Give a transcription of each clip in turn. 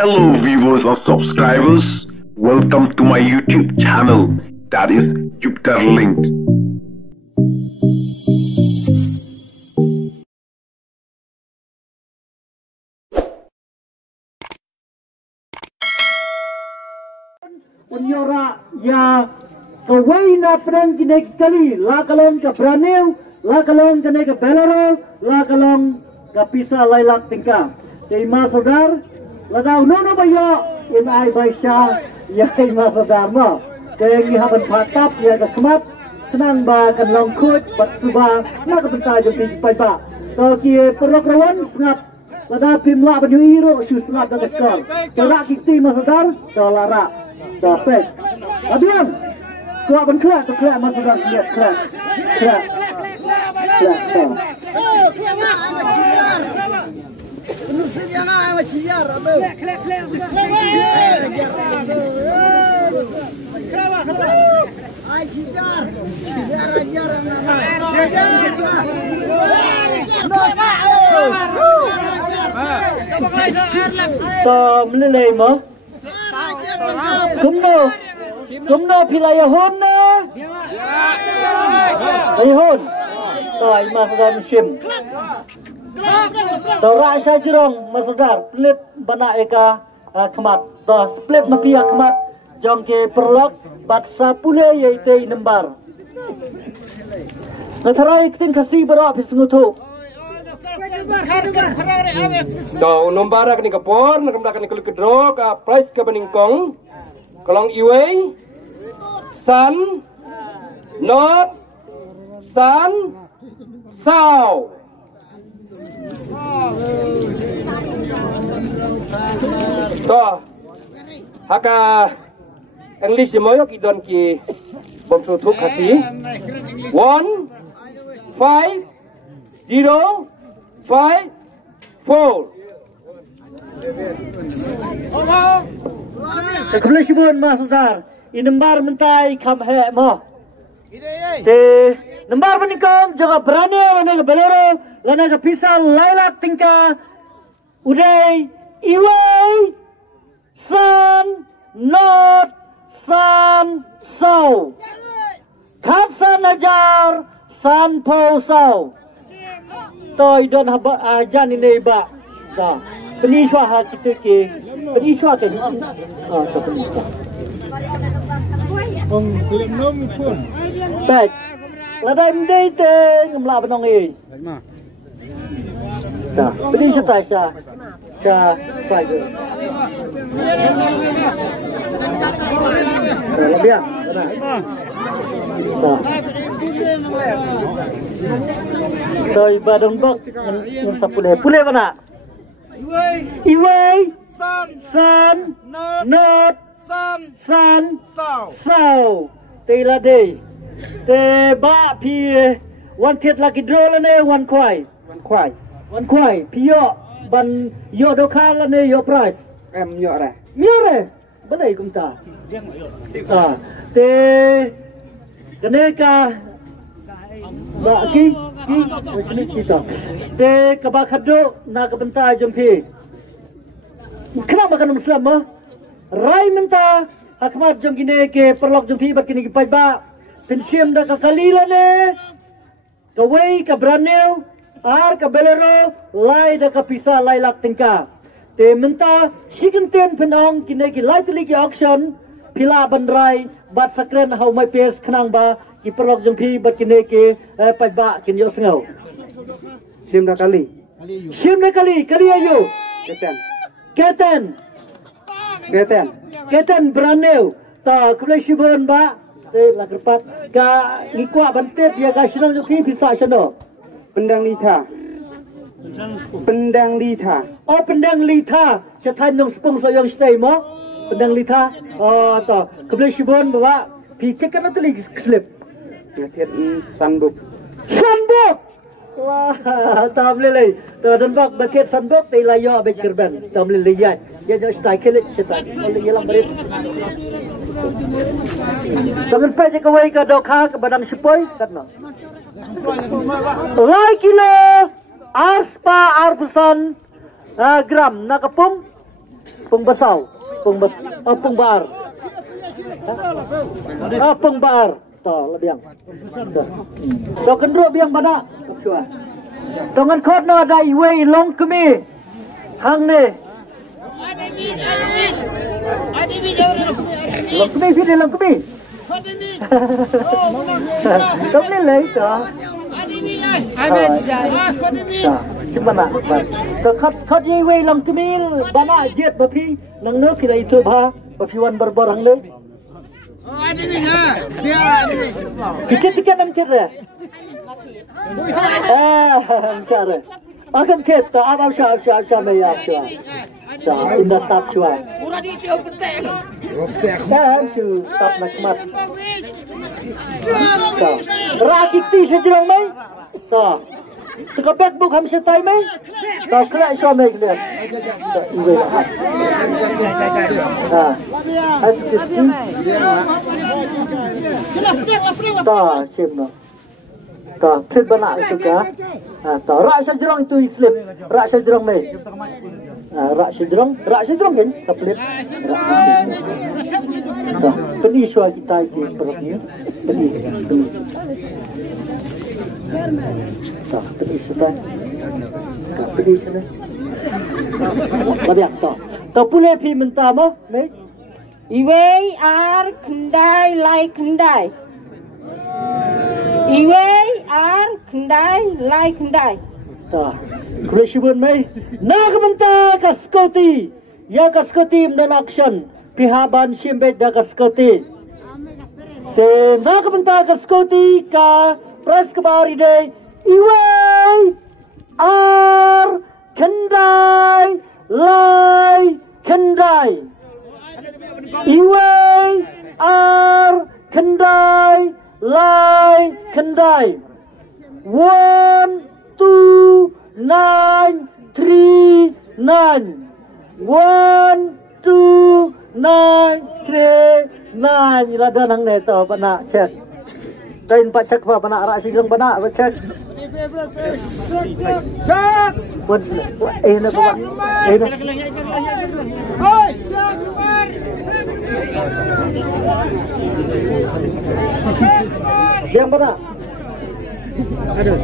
Hello viewers or subscribers, welcome to my YouTube channel, that is Jupiter Linked. Unyora ya kawina pedang kini kali la kalong ke Branil, la kalong kini ke Belero, la kalong ke Pisa Lailak Tingka. Ima saudar, la dau nono bayo in ai baisha ya ima saudar mo. Kengi haban patap ya ke kemat senang ba kan long kut bat suba na ke bentar jadi pai ba. So ki perok rawan ngap la pimla banyu iro suslat da skor. Kerak kiti ma saudar, dolara. Dapat. Adiam. Kuat berkerak, berkerak masuk dalam niat kerak. Kerak. Kerak. Menilai mo. Kumno pilayahon na. Ayahon. Tai masudar musim. Dora saya jirong masudar split bana eka kemat. Da split mafia kemat jong ke perlok bat sapule yaitu nembar. Natarai kitin kasih berapa sengutu. So, nombara kini kapor, nakamda kini kulit kedro, ka price ka beningkong, kalong iway, sun, not, sun, saw. So, haka English moyo kidon ki bom sutuk hati. 1, 5, 0, 5, 4. Kebelah sibun masudar. Ini nembar mentai kam he mo. Te nembar menikam jaga berani lana ke Belero, lana ke Pisa Lailak Tingka. Uday iway sun not sun saw. Kapsan ajar sun po saw. Tôi đơn hợp gia đình này bà dạ bên đi xoa hạt cái kia bên đi xoa cái bạch là đây đây tên ngầm là bên ông ấy dạ bên đi xoa tài xa phải rồi làm biết Tôi ba đồng bốc mình sắp pule mana? Iway, sun, not, sun, saw. Tela day. Te ba pi one thiệt là cái draw lên đây one khoai. Pio ban yo đâu khá lên đây yo price. Em nhọ này. Nhớ này, bên này cũng ta. Te cái này cả. Ba ki kita. Te kabakado na kabenta jumpi. Kenapa kan Muslim mo? Rai menta hakmat jom gine ke perlok jumpi berkini ke pajba. Pensiam da kakalila ne. Kawai ka Branil, ar ka Belero, lai da ka Pisa Lailak Tingka. Te menta sigenten penong kine ke lai tuli ke auction pila bandrai bat sakren hau mai pes kenang ba. Ki perlok jumpi berkini ke pajba kini yo sengau. Sim dah kali. Kali ayo. Keten Branil. Ta kulai sibon ba. Te la kerpat ka ngikwa bantet dia ka senang jumpi bisa seno. Pendang lita. Oh pendang lita. Setan yang sepung so yang stay mo. Pendang lita. Oh ta kulai sibon ba. Pikir kan tu lagi slip. Natiat sunbook. Wah, tak boleh lagi. Dan bak baket sunbook tay layo abis kerban. Tak boleh lihat. Dia jadi style kelik setan. Oleh ialah berit. Sambil pej kawai ka dokha ke badang sepoi katna. Lai kilo arspa arbusan gram nakapum Pung basau, pung bar. Pung bar. Toh lebiang. Toh kendro biang bana. Tongan khot no dai wei long kemi. Hang ne. Long kemi sini long kemi. Tong ni lei toh. Cuma nak. Toh khot ye wei long kemi bana jet bapi nang no kilai tu ba bapi wan berborang le. Tiket nam cerah. Cerah. Akan kita abang syah meyap syah. Syah indah tap syah. Syah tap nak mat. Rakik ti sejurang mai. Syah. Sekapek buk ham setai mai. Syah kelak syah mai kelak. Ta sim no. Ta fit bana itu ka. Ta rak sejurang itu Islam. Rak sejurang mai. Rak sejurang kan kaplit. Ta peni syua kita di perutnya. Peni. Ta peni sudah. Ta peni sudah. Babiak ta. Ta pulai pi mentah mo, mai. Iwei ar kendai lai kendai. Iwei ar kendai lai kendai. Ta. Krishibun mai. Nak mentah kaskoti. Ya kaskoti mdan action. Pihaban simbet da kaskoti. Te nak mentah kaskoti ka pres kebari dei. Iwei ar kendai lai kendai. Iwei ar kendai lai kendai. 1 2 9 3 9. 1 2 9 3 9. Ilada nang neto pana cek. Dain pak cek apa pana rak sigrang pana pak cek. Cek. Buat nak buat. Nak. Oi, cek keluar. Siang mana? Aduh.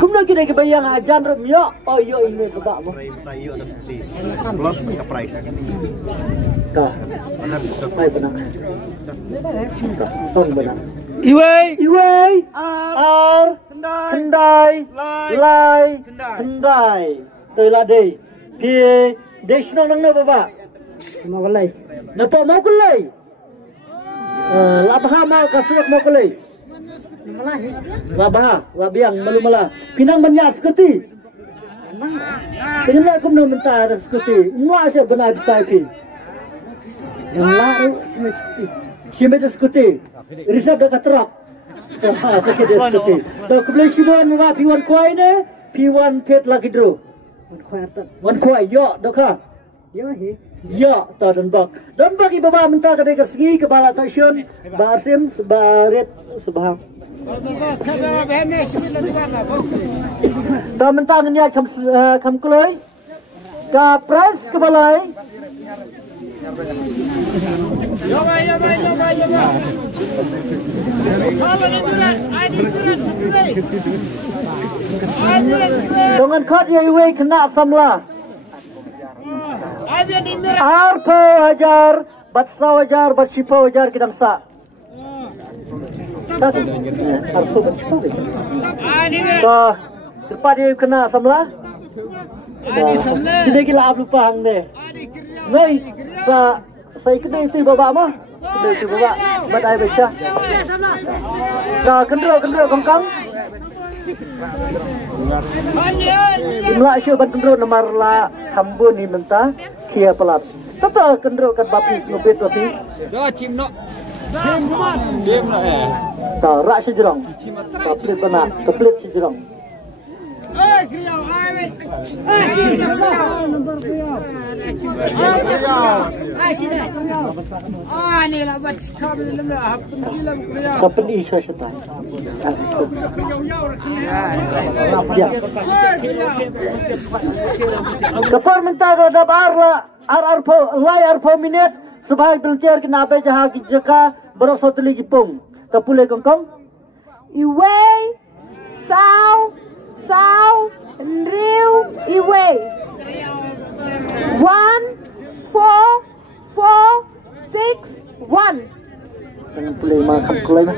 Kumna kita kebayang ajan remyo. Oh yo ini sebab mo. Plus minta price. Kah. Baik benar. Ton benar. Iwei ar kendai lai kendai. Toilah dei. Pi desno nang na baba. Mau kelai. Napa mau kelai? Labah mau kasuak mau kelai. Labah, labiang malu malah. Pinang menyas keti. Kenapa kamu mentah keti? Mua saya benar besar pi. Yang lalu simet keti. Risap dekat truk. Sakit keti. Tahu kebeli sibuan mula piwan kuai ne, piwan pet lagi dulu. Wan kuai yo doka. Yo he. Yo ta dan bak ibu bapa mentah kedai kesegi kepala stasiun Basim sebaret sebahang. Ta mentah ni kam keloi. Ka pres kebalai. Yo ba. Kalau ni duran, ada duran sekali. Dengan kod yang iwe kena samla. Arpa wajar, batsa wajar, batsipa wajar kita sa. Arpa batsipa. So, cepat dia kena samla. Tidak gila apa pahang deh. Noi, saya kedai itu bapa mah. Kedai itu bapa, badai baca. So, kendro kongkang. Jumlah isu ban kendro nomor la hambun ni mentah kia pelap. Tata kendro kan bapi ngobet bapi. Dah cim no. Ta rak sejurang. Taplit benak, taplit sejurang. นี่ละบัดเข้าไปแล้วครับนี่ละไม่ยอม Kapan isu setan? Ya. Kapar minta ada barla arpo lay arpo minit subhay belcer kena be jaha ki jaka berosotli ki pung. Kapule kongkong. Iway, sao, riu, iway. 1, 4, 4, 6, 1. Jangan pulai makan kulai na.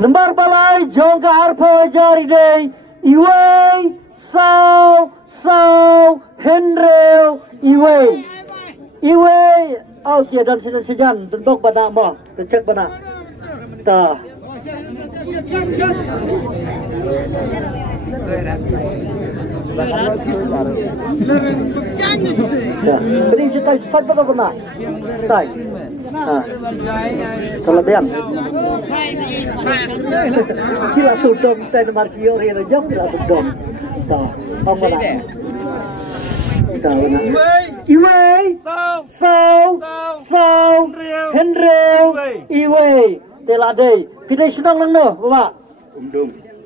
Nomor balai jongka arpo jari day. Iway, sao, henreu, iway. Iway, okay dan sejan tentok bana mo, cek bana. Ta. Ya, beri sitai sitai bana. Sitai. Kalau biang. Kila sudom tay nomor kio rena jam kila sudom. Ta, ang bana. Ta bana. Iway, sao, henreu, iway. Tela day. Pilih senang nang no, bapak.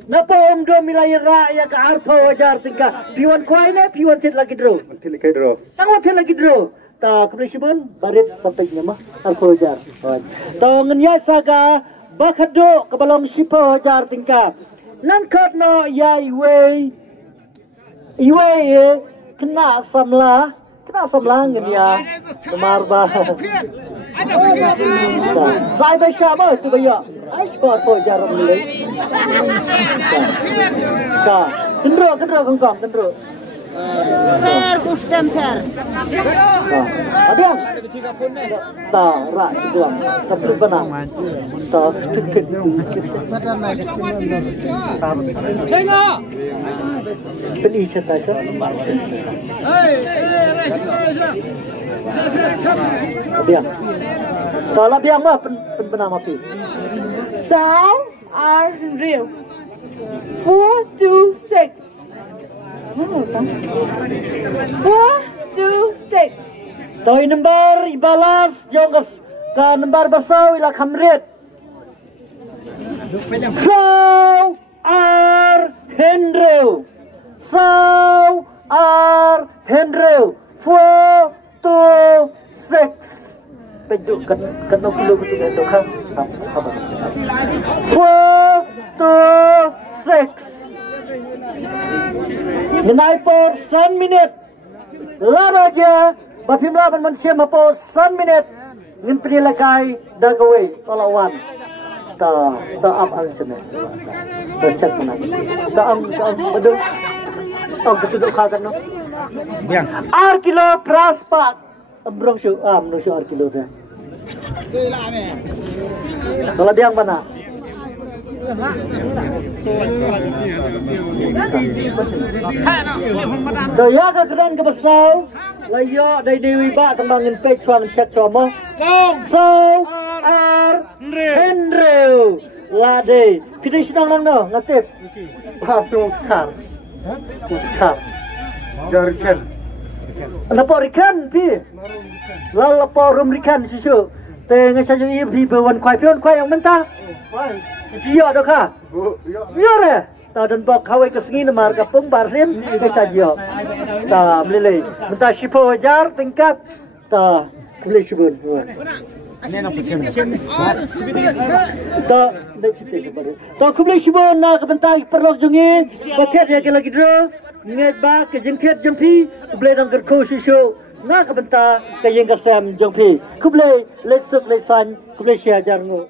Napa umdum milayra ya ke arpo wajar tingkah. Piwan kuai ne, piwan tit lagi dro. Tit lagi dro. Tangwa tit lagi dro. Ta kepresimen barit sampai nyama arpo wajar. Ta ngenya saga bakado ke balong sipo wajar tingkah. Nan kot no ya iway. Iway kena samla ngenya. Kemar bah. Saya baca apa tu bayar? Ais arpo wajar mulai. Ka, kendro kongkong, kendro. Ter. Abang. Ta, rak doang. Tapi benar. Ta, tikit. Tengok. Beli saja. Abang. Kalau abang mah benar mati. Sao, riu. 4, 2, 6. 4, 2, 6. Toy number ibalas jongkas ke number basau ila kamret. Sao Henreu. 4, 2, 6. Pejuk kena puluh betul itu kan. 4, 2, 6. Ngenai por 1 minit. Lama aja. Bapim laban manusia mapo 1 minit. Ngimpri lakai dagawai tolawan. Ta up al sini. Ta cek mana. Ta am betul. Oh ketuduk kagan no. Biang. Ar kilo praspak. Ambrong syu ar kilo saya. Kalau biang mana? Daya ke keren ke besar. Layo dari Dewi Ba tembangin page one chat sama. So Henreu Lade. Kita sedang nang no ngatip. Pasung kar. Jarikan. Lapor ikan pi. Lapor ikan susu. Tengah saja ini bawan kuai yang mentah. Dia dah kah? Dia le. Ta dan bok kawai ke sini namar kapung barsin ke saja. Ta melilai. Mentah sipo wajar tingkat. Ta boleh sibun. Ta nek situ baru. Ta boleh sibun na ke mentah perlu jungi. Paket ya ke lagi dro. Nget ba ke jengket jempi. Boleh dang kerko susu. Na ke mentah ke yang kesam jempi. Boleh leksuk leksan. Boleh siajar ngo.